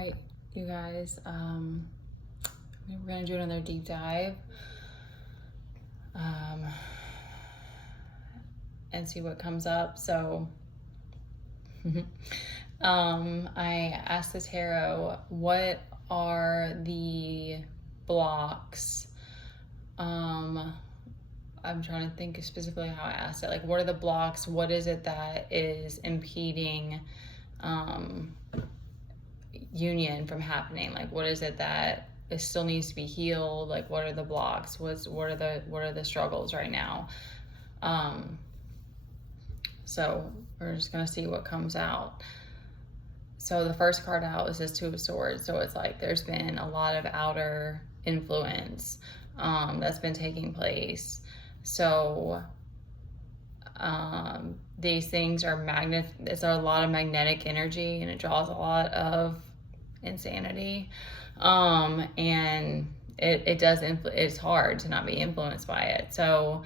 right, you guys, we're gonna do another deep dive and see what comes up. So I asked the tarot, what are the blocks? I'm trying to think specifically how I asked it. Like, what are the blocks? What is it that is impeding union from happening? Like, what is it that it still needs to be healed? Like, what are the blocks? What are the struggles right now? So we're just gonna see what comes out. So the first card out is this Two of Swords. So it's like there's been a lot of outer influence that's been taking place. So these things are it's a lot of magnetic energy, and it draws a lot of insanity. And it does, it's hard to not be influenced by it. So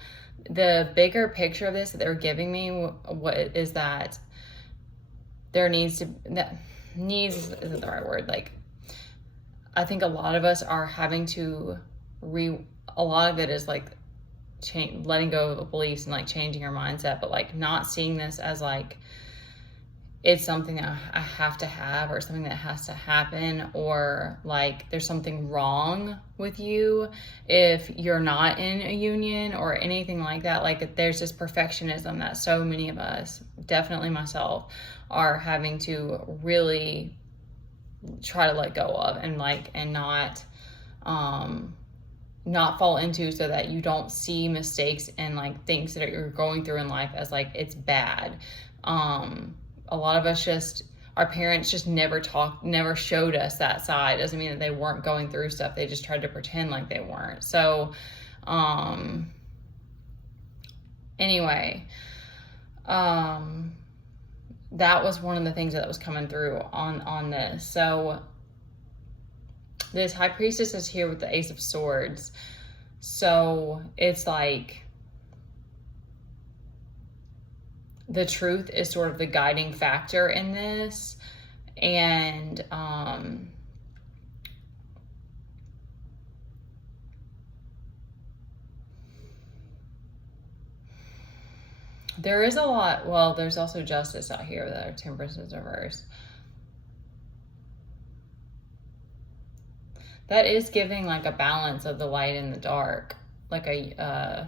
the bigger picture of this that they're giving me, what is that there needs isn't the right word. Like, I think a lot of us are having to a lot of it is like letting go of beliefs and like changing our mindset, but like not seeing this as like it's something that I have to have, or something that has to happen, or like there's something wrong with you if you're not in a union or anything like that. Like, there's this perfectionism that so many of us, definitely myself, are having to really try to let go of, and not fall into, so that you don't see mistakes and like things that you're going through in life as like it's bad. A lot of us our parents just never showed us that side. Doesn't mean that they weren't going through stuff. They just tried to pretend like they weren't. So, anyway, that was one of the things that was coming through on this. So this High Priestess is here with the Ace of Swords. So it's like the truth is sort of the guiding factor in this. And there is a lot, well, there's also Justice out here that our Temperance is reversed. That is giving like a balance of the light and the dark, like the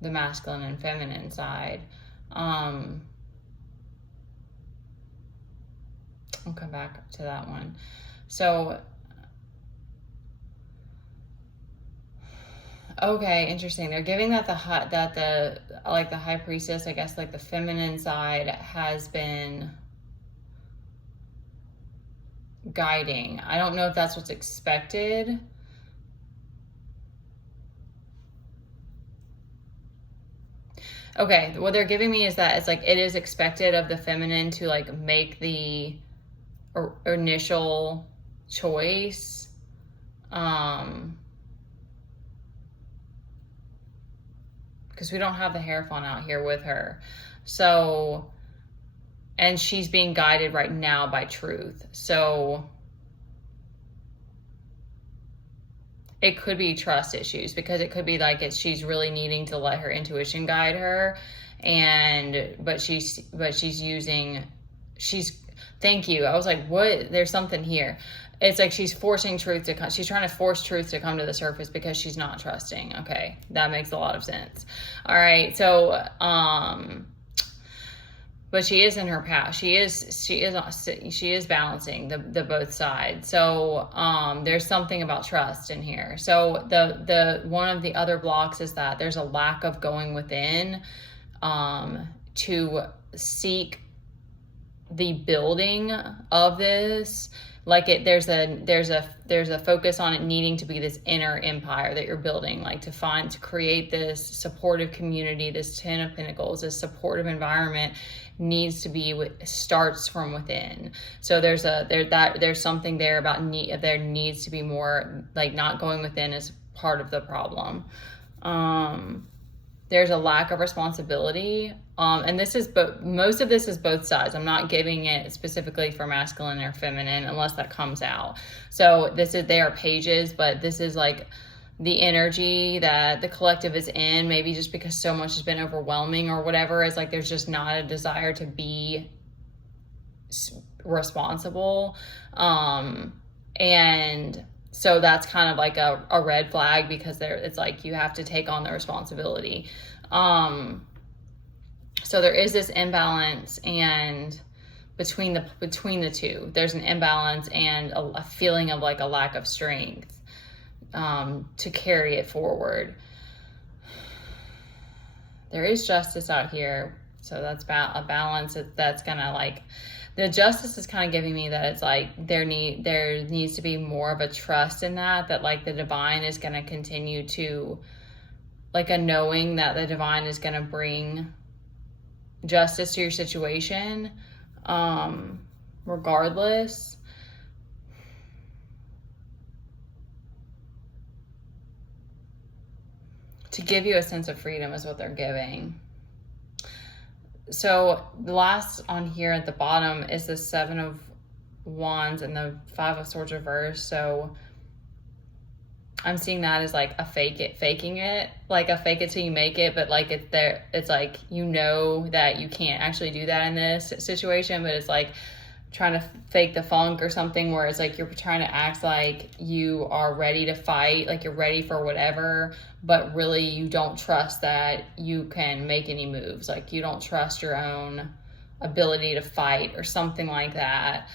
masculine and feminine side. I'll come back to that one. So, okay, interesting. They're giving that the High Priestess, I guess, like the feminine side has been guiding. I don't know if that's what's expected. Okay, what they're giving me is that it's like it is expected of the feminine to like make the initial choice. Because we don't have the Hierophant out here with her. So, and she's being guided right now by truth. So it could be trust issues, because it could be like she's really needing to let her intuition guide her, but she's thank you. I was like, what? There's something here. It's like she's forcing truth to come. She's trying to force truth to come to the surface because she's not trusting. Okay, that makes a lot of sense. All right, so but she is in her path. She is balancing the both sides. So there's something about trust in here. So the one of the other blocks is that there's a lack of going within to seek the building of this. Like there's a focus on it needing to be this inner empire that you're building, like to create this supportive community, this Ten of Pentacles, this supportive environment needs to be starts from within. So there's something there about there needs to be more, like not going within is part of the problem. there's a lack of responsibility. And this is, but most of this is both sides. I'm not giving it specifically for masculine or feminine unless that comes out. So they are pages, but this is like the energy that the collective is in, maybe just because so much has been overwhelming or whatever, is like there's just not a desire to be responsible. And so that's kind of like a red flag, because it's like you have to take on the responsibility. So there is this imbalance, and between the two, there's an imbalance and a feeling of like a lack of strength to carry it forward. There is justice out here, so that's a balance that's gonna like, the justice is kind of giving me that it's like there needs to be more of a trust in that like the divine is going to continue to, like a knowing that the divine is going to bring justice to your situation, regardless. To give you a sense of freedom is what they're giving. So the last on here at the bottom is the 7 of Wands and the 5 of Swords reversed. So I'm seeing that as like faking it, like a fake it till you make it, but like it's like, you know that you can't actually do that in this situation, but it's like trying to fake the funk or something, where it's like you're trying to act like you are ready to fight, like you're ready for whatever, but really you don't trust that you can make any moves. Like you don't trust your own ability to fight or something like that.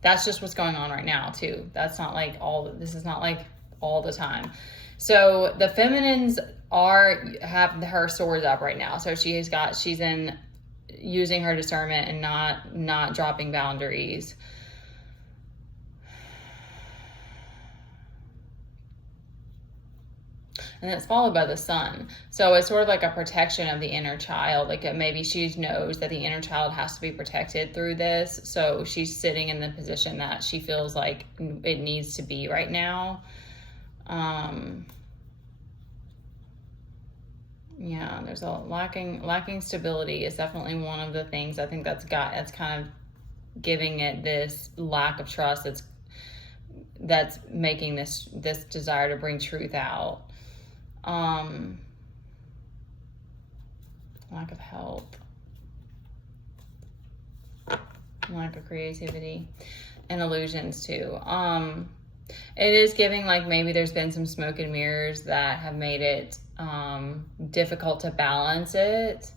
That's just what's going on right now too. That's not like this is not like all the time. So the feminines have her swords up right now. So she's in using her discernment and not dropping boundaries. And it's followed by the sun. So it's sort of like a protection of the inner child. Like maybe she knows that the inner child has to be protected through this. So she's sitting in the position that she feels like it needs to be right now. Yeah, there's a lacking stability is definitely one of the things I think that's kind of giving it this lack of trust that's making this desire to bring truth out. Lack of help, lack of creativity, and illusions too. It is giving like maybe there's been some smoke and mirrors that have made it difficult to balance it.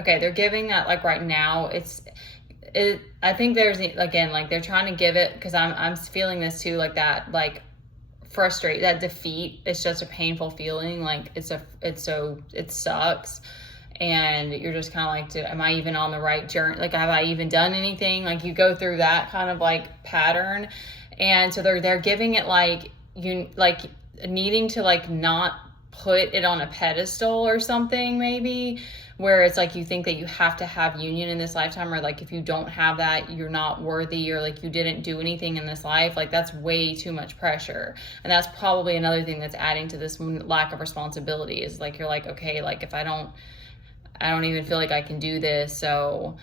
Okay, they're giving that like right now I think there's, again, like they're trying to give it, because I'm feeling this too, like that, like that defeat is just a painful feeling. Like it sucks. And you're just kind of like, am I even on the right journey? Like, have I even done anything? Like you go through that kind of like pattern. And so they're giving it like, you like needing to like not put it on a pedestal or something, maybe, where it's like you think that you have to have union in this lifetime, or like if you don't have that, you're not worthy, or like you didn't do anything in this life. Like that's way too much pressure. And that's probably another thing that's adding to this lack of responsibility, is like you're like, okay, like if I don't even feel like I can do this. So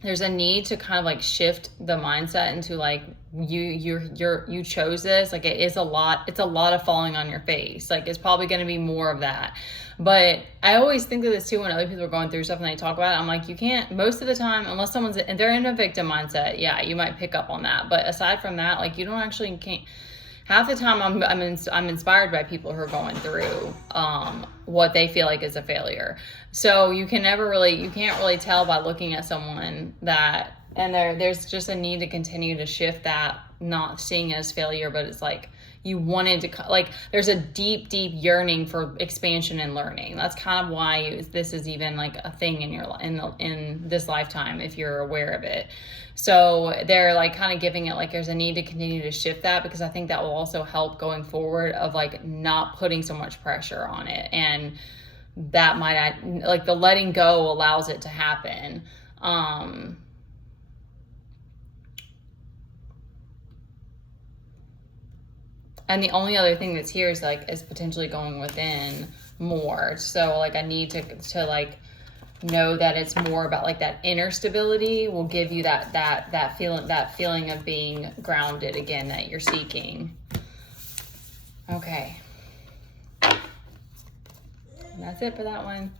there's a need to kind of like shift the mindset into like you chose this. Like it's a lot of falling on your face. Like it's probably going to be more of that. But I always think of this too when other people are going through stuff and they talk about it. I'm like, you can't, most of the time, unless they're in a victim mindset, yeah, you might pick up on that. But aside from that, like can't. Half the time I'm inspired by people who are going through what they feel like is a failure. So you can't really tell by looking at someone that, and there's just a need to continue to shift that, not seeing it as failure, but it's like you wanted to, like there's a deep yearning for expansion and learning. That's kind of why this is even like a thing in this lifetime, if you're aware of it. So they're like kind of giving it like there's a need to continue to shift that, because I think that will also help going forward of like not putting so much pressure on it and that might not, like the letting go allows it to happen. And the only other thing that's here is like, is potentially going within more. So like I need to like know that it's more about like that inner stability will give you that feeling of being grounded again that you're seeking. Okay. And that's it for that one.